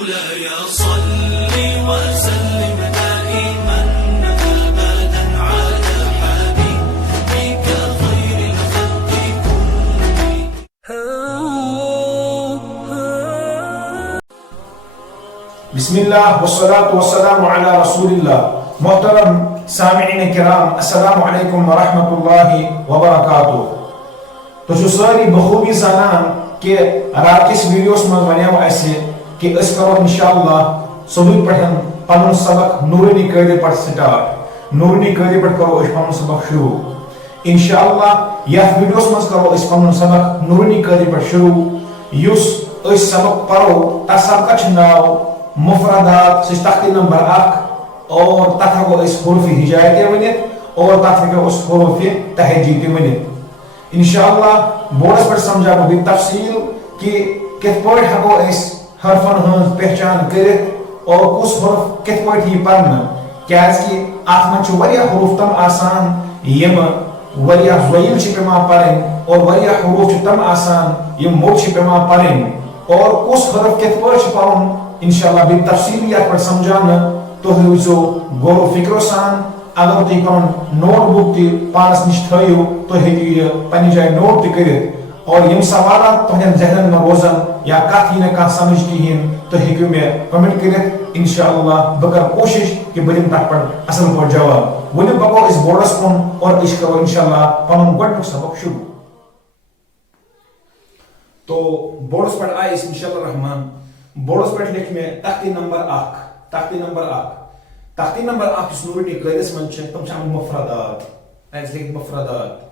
مولاي صل وسلم دائما أبدا على حبيبك خير الخلق كلهم. بسم الله والصلاة والسلام على رسول الله. محترم سامعین کرام، السلام علیکم ورحمۃ اللہ وبرکاتہ. تو ساری بخوبی زانان کہ رات کس ویڈیوس من ونیو اسہ کہ اس کرو انشاءاللہ صبح پٹھن پنن سبق نورانی قاعدے پٹھ سٹارٹ. نورانی قاعدے پٹھ کرو اس پنن سبق شروع انشاءاللہ. یہ ویڈیوس من کرو اس پنن سبق نورانی قاعدے پٹھ شروع. یس اس سبق پرو تس سبق ناو مفردات سہ تختی نمبر 1 اور تک ہو اس حروف ہجائیہ ونت اور تک ہو اس حروف تہجی ونت. انشاءاللہ بورڈس پر سمجھا بہ تفصیل کہ کت پٲٹھۍ ہیکو أسۍ حرفن ہٕنٛز پہچان کٔرِتھ اور کُس حرف کت پٲٹھۍ یی پرنہٕ. کیازکہِ اتھ منٛز چھُ واریاہ حروف تم آسان یِم واریاہ زویل چھِ پیوان پرٕنۍ اور واریاہ حروف چھِ تم آسان یِم موٚٹ چھِ پیوان پرٕنۍ اور کُس حرف کت پٲٹھۍ چھُ پرُن انشاءاللہ بہ تفصیل یتھ پٮ۪ٹھ سمجھاونہٕ. تُہۍ روٗزِو غور و فکرو سان. اگر تُہۍ پنُن نوٹ بُک تہِ پانس نِش تھٲیِو تُہۍ ہیٚکِو یہِ پننہِ جایہِ نوٹ تہِ کٔرِتھ اور یِم سوالات تُہنٛدٮ۪ن ذہنن منٛز روزن یا کتھ یی نہٕ کانٛہہ سمجھ کِہیٖنۍ تُہۍ ہیٚکِو مےٚ کمنٹ کٔرِتھ. انشاءاللہ بہٕ کرٕ کوٗشش کہِ بہٕ دِمہٕ تتھ پٮ۪ٹھ اصل پٲٹھۍ جواب. وۄنۍ پکو أسۍ بورڈس کُن اور أسۍ کرو انشاءاللہ پنُن گۄڈنیُک سبق شروع. تو بورڈس پٮ۪ٹھ آیہِ أسۍ انشاءاللہ رحمان. بورڈس پٮ۪ٹھ لیکھ مےٚ تختی نمبر 1. تختی نمبر 1 تختی نمبر 1 یُس نورانی قٲعدس منٛز چھِ تِم چھِ آمٕتۍ مفردات. اَتہِ لیکھ مفردات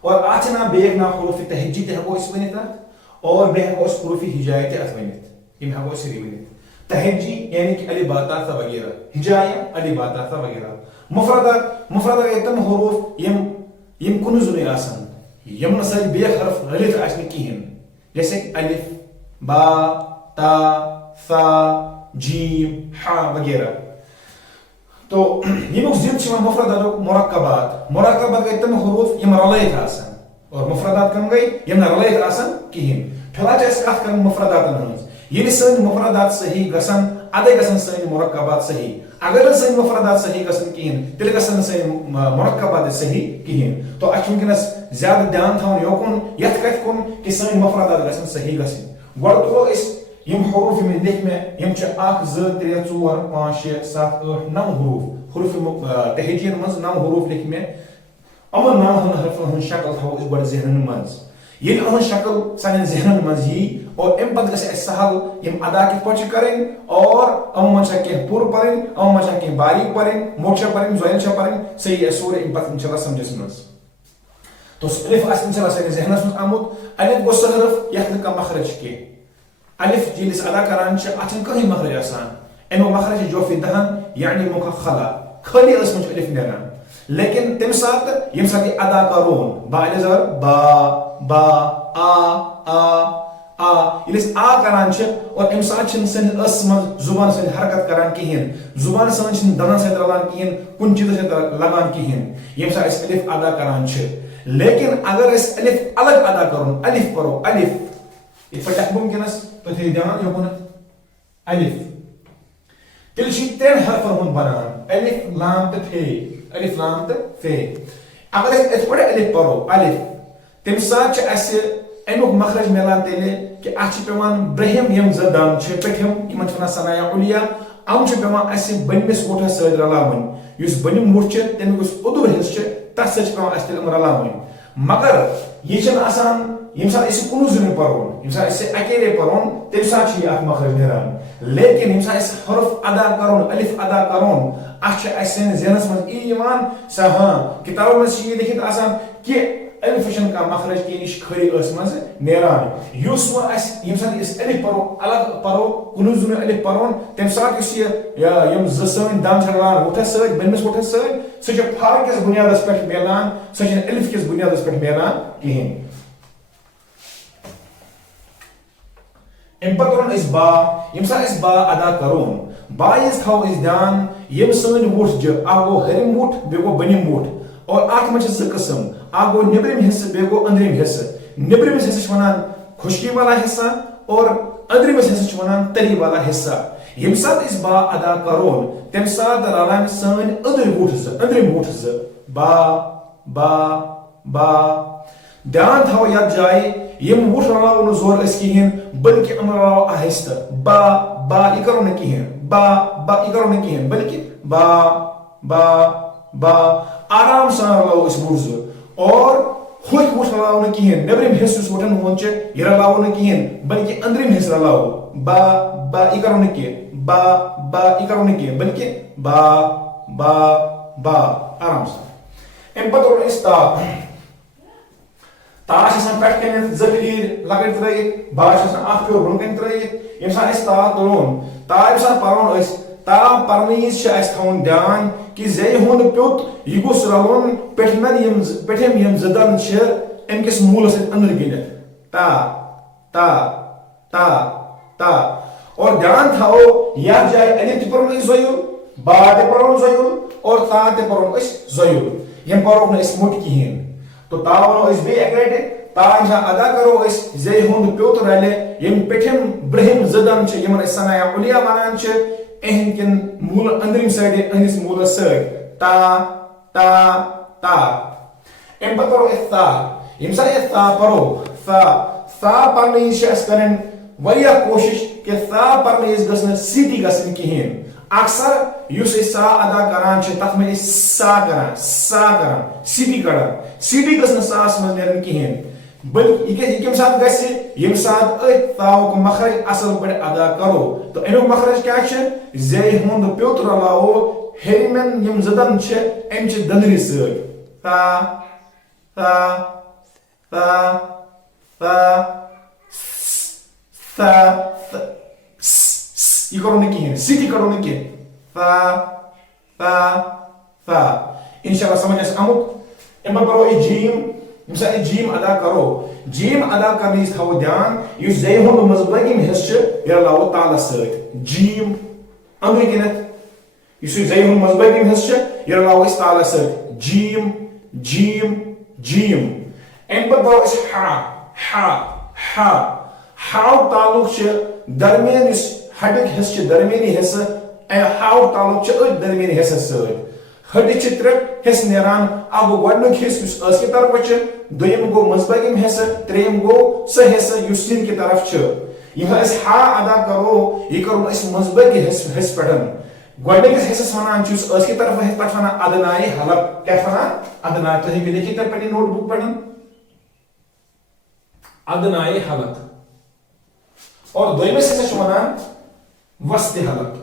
اور اتھ چھِ ناو بیٚیہِ ناو حروف تہجی تہِ ہیٚکو أسۍ ؤنِتھ اتھ اور بیٚیہِ ہیٚکو أسۍ حروف ہجایہ تہِ اتھ ؤنِتھ. یِم ہیٚکو أسۍ سٲری ؤنِتھ. تہجی یعنی کہ الف با تا ث وغیرہ. ہجایہ الف با تا ث وغیرہ. مفردات گٔے تِم حروف یِم کُنُے زوٚنُے آسان یِم نہٕ سۭتۍ بیٚیہِ حرف رٔلِتھ آسہِ نہٕ کِہیٖنۍ. جیسے الف با تا ث جیم ہا وغیرہ. تو یمیُک ضد چھِ یِوان مفرداتُک مرکبات. مرکبات گٔے تِم حروف یِم رلٲیِتھ آسان اور مفردات کم گٔے یِم نہٕ رلٲیِتھ آسان کِہیٖنۍ. فِلحال چھِ أسۍ کتھ کران مفرداتن ہٕنٛز. ییٚلہِ سٲنۍ مفردات صحیح گژھن ادے گژھن سٲنۍ مرکبات صحیح. اگر نہٕ سٲنۍ مفردات صحیح گژھن کِہیٖنۍ تیٚلہِ گژھن نہٕ سٲنۍ مرکبات تہِ صحیح کِہیٖنۍ. تو اَسہِ چھُ وٕنکیٚنس زیادٕ دیان تھاوُن یوکُن یتھ کتھِ کُن کہِ سٲنۍ مفردات گژھن صحیح گژھٕنۍ. گۄڈٕ تُلو أسۍ یِم حروف یِم لیکھ مےٚ یِم چھِ 1 2 3 4 5 6 7 8 9 حروف. حروف تہجین منٛز 9 حروف لیکھ مےٚ. یِمن 9 حرفن ہٕنٛز شکل تھاوو أسۍ گۄڈٕ ذہنن منٛز. ییٚلہِ یِہٕنٛز شکل سانٮ۪ن ذہنن منٛز یی اور امہِ پتہٕ گژھِ اَسہِ سہل یِم ادا کِتھ پٲٹھۍ چھِ کرٕنۍ اور یِمن منٛز چھا کینٛہہ پوٗرٕ پرٕنۍ یِمن منٛز چھا کینٛہہ باریٖک پرٕنۍ موٚٹ چھا پرٕنۍ زویل چھا پرٕنۍ سُہ یی اَسہِ سورُے امہِ پتہٕ انشاءاللہ سمجھس منٛز. تو سُہ الف آسہِ انشاءاللہ سٲنِس ذہنس منٛز آمُت. الف گوٚو سُہ حرف یتھ نہٕ کانٛہہ مخرج چھُ کینٛہہ. الف ییٚلہِ أسۍ ادا کران چھِ اتھ چھُنہٕ کٕہٕنۍ مخرج آسان. امیُک مخرج چھُ جوفِ دہن یعنی مُخخلا. خٲلی ٲسۍ منٛز چھُ الف نیران. لیکن تمہِ ساتہٕ ییٚمہِ ساتہٕ یہِ ادا کرون با الف زبر با با آ ییٚلہِ أسۍ آ کران چھِ اور امہِ ساتہٕ چھِنہٕ سٲنِس ٲسس منٛز زُبان سۭتۍ حرکت کران کِہیٖنۍ. زُبان سٲنۍ چھِنہٕ دندن سۭتۍ رلان کِہیٖنۍ کُنہِ چیٖزس سۭتۍ لگان کِہیٖنۍ ییٚمہِ ساتہٕ أسۍ الف ادا کران چھِ. لیکن اگر أسۍ الف الگ ادا کرون الف پرو الف یِتھ پٲٹھۍ لیکھٕ بہٕ وٕنکیٚنس تُہۍ تھٲیِو دیان یوکُنتھ الف. تیٚلہِ چھِ یہِ 3 حرفن ہُنٛد بنان الف لام تہٕ فے. الف لام تہٕ فے. اگر أسۍ یِتھ پٲٹھۍ الف پرو الف تمہِ ساتہٕ چھِ اَسہِ امیُک مخرج ملان تیٚلہِ کہِ اَتھ چھِ پیوان برٛونٛہِم یِم 2 دند چھِ پیٚٹھِم یِمن چھِ وَنان ثنایا عُلیا یِم چھِ پیوان اَسہِ بٔنمِس اوٚٹھس سۭتۍ رلاوٕنۍ. یُس بٔنِم وُٹھ چھِ تمیُک یُس اوٚدُر حِصہٕ چھِ تتھ سۭتۍ چھِ پیوان اَسہِ تیٚلہِ یِم رلاوٕنۍ. مگر یہِ چھِنہٕ آسان ییٚمہِ ساتہٕ أسۍ کُنُے زوٚنُے پرون ییٚمہِ ساتہٕ أسۍ اکیلے پرون تمہِ ساتہٕ چھِ یہِ اکھ مخرج نیران. لیکن ییٚمہِ ساتہٕ أسۍ حرف ادا کرون الف ادا کرون اتھ چھِ اَسہِ سٲنِس ذہنس منٛز یی یِوان سا ہاں کِتابن منٛز چھِ یہِ لیکھِتھ آسان کہِ الف چھُنہٕ کانٛہہ مخرج کینٛہہ یہِ چھِ خٲلی ٲسہٕ منٛز نیران. یُس وۄنۍ اَسہِ ییٚمہِ ساتہٕ أسۍ الف پرو الگ پرو کُنُے زوٚنُے الف پرون تمہِ ساتہٕ یُس یہِ یِم 2 سٲنۍ دند چھِ رلان وُٹھس سۭتۍ بٔنمِس وُٹھس سۭتۍ سُہ چھِ فا کِس بُنیادس پٮ۪ٹھ ملان سۄ چھنہٕ الف کِس بُنیادس پٮ۪ٹھ ملان کِہیٖنۍ. امہِ پتہٕ کرون أسۍ با. ییٚمہِ ساتہٕ أسۍ با ادا کرون با یِژ تھاوو أسۍ دیان یِم سٲنۍ وُٹھ چھِ اکھ گوٚو ہرِم وُٹھ بیٚیہِ گوٚو بٔنِم وُٹھ اور اتھ منٛز چھِ 2 قٕسم. اکھ گوٚو نیبرِم حصہٕ بیٚیہِ گوٚو أنٛدرِم حصہٕ. نیبرِمِس حصہٕ چھِ ونان خُشکی والا حصہ اور أندرمس حصہ ونان تلی والا حصہ یم سات اس با ادا کرون تم سات رلان سن أندرم ووٹ ز با با با دھیان تھاو یتھ جائے یم ووٹ رلاو نہ زور اس کہین بلکہ ام رلاو آہستہ با با یہ کرو نہ کہین با با یہ کرو نہ کہین بلکہ با با با آرام سان رلاو اس ووٹ ز اور ہوک ووٹ رلاو نہ کہین نبرم حصہ اس ووٹن ہون چھ یہ رلاو نہ کہین بلکہ اندرم حصہ رلاو با با یہ کرو نہ کہین با با یہ کرو نہ کہین بلکہ با با با آرام سان ام پتہ اس تاش آسان پٮ۪ٹھ کَنٮ۪تھ زٕ لیٖر لۄکٕٹۍ ترٲیِتھ باش آسان اکھ پیور برٛونٛہہ کَنہِ ترٲیِتھ ییٚمہِ ساتہٕ أسۍ تاو تُلون تاو ییٚمہِ ساتہٕ پَرون أسۍ تاو پَرنہٕ وِزِ چھُ اَسہِ تھاوُن دیان کہِ زٮ۪یہِ ہُنٛد پیوٚت یہِ گوٚژھ رَلُن پٮ۪ٹھِم یِم زٕ دَنٛد چھِ اَمہِ کِس موٗلَس سۭتۍ أنٛدرٕ گٔنڈِتھ تا تا تا تا اور دیان تھاوو یتھ جایہِ الف تہِ پَرون أسۍ زویُل با تہِ پَرون زویُل اور تا تہِ پَرون أسۍ زویُل یِم پَرہوکھ نہٕ أسۍ موٚٹ کِہیٖنۍ تو تا ونو اس بے ایک لٹہِ تا ادا کرو اس زی ہند پیوت رلہِ یم پٹھم برہم زدن چھ یمن اس ثنایا علیہ ونان چھ اہن کن مول اندرم سائڈ اہنس مولس سائڈ تا تا تا ام پتہ اس تا یم سا اس تا پرو تا پرنی چھ اس کرن ویا کوشش کہ تا پرنی اس گسن سیدھی گسن کہین اکثر یس سا ادا کران چھ تتھ میں سا کران سیدھی کران سیدھی گسن ساس من نیرن کہین بلکہ یہ کم سات گس یم سات تاوک مخرج اصل پہ ادا کرو تو امیک مخرج کیا چھ زی ہند پیوت رلاو ہیرمن یم زدن چھ ام چھ دندری سۭتۍ تا تا تا تا تا یہ کرو نہیں کہیں سیدھی کرو نہیں کہیں تا تا تا انشاءاللہ سمجھ اس آمد اما کرو ای جیم مثلا ای جیم ادا کرو جیم ادا کرنے اس تھاو دھیان یہ زی ہند مزبگی میں حصہ یہ لاو تالا سۭتۍ جیم اندر گنت یہ زی ہند مزبگی میں حصہ یہ لاو اس تالا سۭتۍ جیم جیم جیم ام پر کرو اس ہا ہا ہا ہاو تعلق چھ درمیان اس ہڈک حصہ درمیانی حصہ ہاو تعلق چھ درمیانی حصہ سۭتۍ ہڈ چھ ترے حصہ نیران اگو گۄڈنیُک حصہ یُس ٲس کی طرف چھ دویم گو مزبگم حصہ تریم گو سہ حصہ یُس سین کی طرف چھ یہ اس ہا ادا کرو یہ کرو اس مزبگی حصہ پڑھن گۄڈنیُک حصہ ونان چھ یُس ٲس کی طرف حصہ پٹھ ونان ادنائے حلق کیا ونان ادنائے تُہۍ ہیٚکِو لیکھِتھ تۄہہِ پننہِ نوٹ بُک پڑھن ادنائے حلق اور دویمس حصہ چھ ونان وسط حلق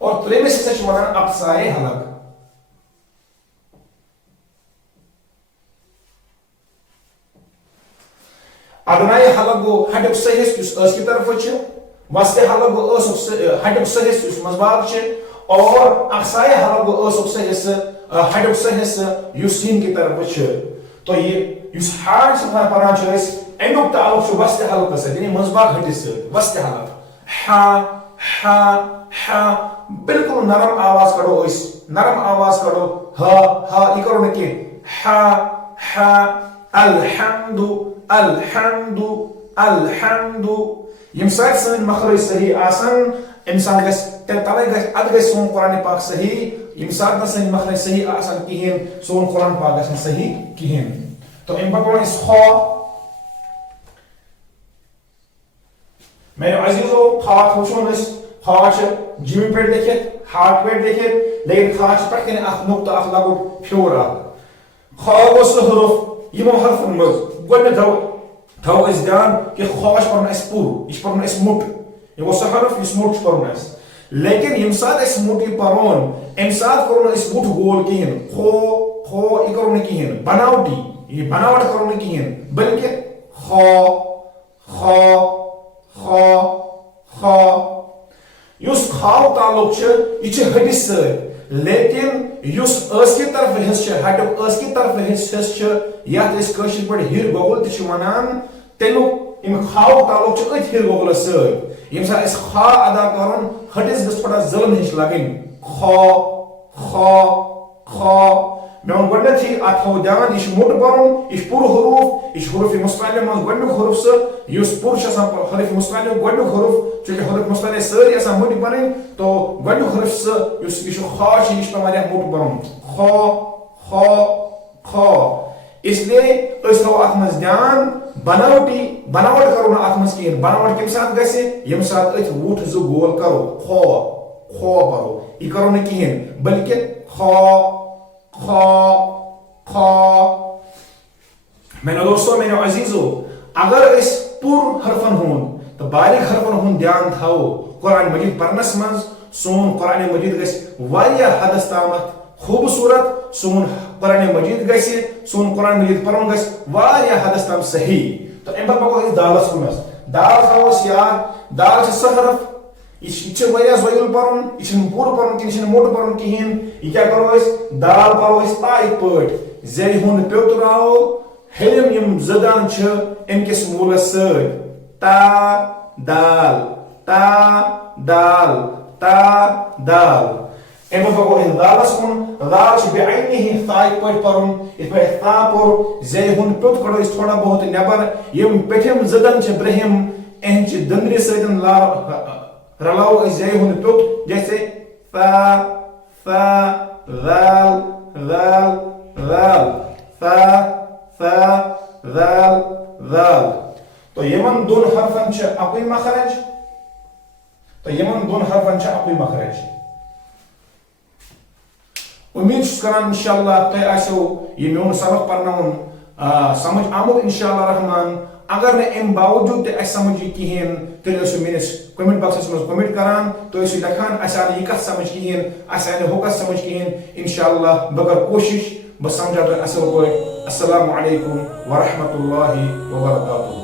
اور تریمس حصہ چھ ونان اقصائے حلق ادنائے حلق گو ہڈک سہ حصہ یس ٲس کی طرف چھ وسط حلق گو ہڈک سہ حصہ یس مزباگ چھ اور اقصائے حلق گو سہ حصہ ہڈک سہ حصہ یس سین کی طرف چھ تو یہ یس ہارڈ سے پران چھ اس امیک تعلق چھ وسط حلق سۭتۍ یعنی مزباگ ہٹس سۭتۍ وسط حلق ہا ہا ہا بالکل نرم آواز کرو اس نرم آواز کرو ہا ہا یہ کرو نہ کہ ہا ہا الحمد الحمد الحمد یم سات سن مخرج صحیح آسان انسان گس تلے گس اد گس سون قرآن پاک صحیح یم سات نہ سن مخرج صحیح آسان کہین سون قرآن پاک گس صحیح کہین تو ام پکو اس خا میرے عزیزو خاک وچھون اس خاچ جیم پہ لکھت ہاتھ پہ لکھت لیکن خاچ پہ کن اخ نقطہ اخ لگوٹ پھیور اخ خا گو سہ حرف یمو حرفن مز گۄڈنیٚتھ تھاو اس دھیان کہ خاچ پرن اس پور یہ پرن اس مٹ یہ وہ سہ حرف اس مٹ پرن اس لیکن یم سات اس مٹ پرون ام سات کرون اس مٹ گول کہین خو خو یہ کرون کہین بناوٹی یہ بناوٹ کرون کہین بلکہ خا خا خا خا یس خاو تعلق چھ یہ ہڈس سۭتۍ لیکن یس ٲس کی طرف حصہ چھ ہڈک ٲس کی طرف حصہ چھ یتھ أسۍ کٲشِر پٲٹھۍ ہِر گوگل تہِ چھِ ونان تمیُک امیُک خاو تعلق چھ أتھۍ ہِر گوگلس سۭتۍ ییٚمہِ ساتہٕ أسۍ خا ادا کرُن ہڈس گژھِ تھوڑا ظلم ہِش لگٕنۍ خا خا خا میں ون گۄڈنیتھٕے اتھ تھاوو دھیان، یہ موٚٹ پرُن، یہ پوٗرٕ حروٗف، یہ حروٗف مستعلیٰ منٛز گۄڈنیُک حروٗف سُہ یُس پوٗرٕ چھُ آسان حروٗف مستعلیٰ گۄڈنیُک حروٗف، چونکہ حروٗف مستعلیٰ سٲری آسان موٚٹی پرٕنۍ، تو گۄڈنیُک حروٗف سُہ یُس یہِ چھُ خا چھُ یہِ چھُ پیٚوان واریاہ موٚٹ پرُن، خا اس لیے أسۍ تھاوو اتھ منٛز دھیان، بناوٹ کرو نہٕ اتھ منٛز کِہیٖنۍ، بناوٹ کمہِ ساتہٕ گژھِ ییٚمہِ ساتہٕ أسۍ وُٹھ زٕ گول کرو، خا پرو، یہِ کرو نہٕ کِہیٖنۍ بلکہ خا میانو دوستو، میانو عزیزو، اگر اس پور حرفن ہند تو باریک حرفن ہند دھیان تھاو قرآن مجید پرنس من، سون قرآن مجید گژھِ واریاہ حدس تامتھ خوبصورت، سون قرآن مجید گژھِ، سون قرآن مجید پرن گژھِ واریاہ حدس تام صحیح. تو ام پتہ پکو أسۍ دالس کُنس. دال تھاوو أسۍ یاد، دال چھِ سۄ حرف، یہ چھُ واریاہ ضروٗری پرُن، یہِ چھُنہٕ پوٗرٕ پرُن کِہیٖنۍ، یہِ چھُنہٕ موٚٹ پرُن کِہیٖنۍ. یہِ کیٛاہ کرو أسۍ؟ دال پرو أسۍ تایہِ پٲٹھۍ، زٮ۪وِ ہُنٛد پیوٚ تراوو ہیٚرِم یِم زٕ دان چھِ امہِ کِس موٗلس سۭتۍ، تا دال تا دال تا دال. امہِ پتہٕ پکو أسۍ دالس کُن. دال چھِ بے عینی تایہِ پٲٹھۍ پرُن، یِتھ پٲٹھۍ تا پوٚر، زٮ۪وِ ہُنٛد پیوٚت کڑو أسۍ تھوڑا بہت نٮ۪بر، یِم پیٚٹھِم زٕ دان چھِ برٛہِم اہنچہِ دٔنٛدرِ سۭتۍ رلاو أسۍ زٮ۪وِ ہُنٛد پیوٚت، جیسے تا ثا ذال ذال ذال ثا ذال ذال. تو یمن دون حرفن چھِ اکوے مخرج، تو یمن دون حرفن چھِ اکوے مخرج. امید چھُس کران انشاءاللہ تۄہہِ آسیو یہِ میون سبق پرناوُن سمجھ آمُت انشاءاللہ رحمان. اگر نہٕ امہِ باوجوٗد تہِ اَسہِ سمجھ یہِ کِہیٖنۍ تیٚلہِ ٲسِو میٲنِس کومنٹ باکسس منٛز کومنٹ کران، تُہۍ ٲسِو لیکھان اَسہِ آو نہٕ یہِ کتھ سمجھ کِہیٖنۍ، اَسہِ آو نہٕ ہُہ کتھ سمجھ کِہیٖنۍ. انشاءاللہ بہٕ کرٕ کوٗشش بہٕ سمجھاو تۄہہِ اصل پٲٹھۍ. السلام علیکم ورحمۃ اللہ وبرکاتہ.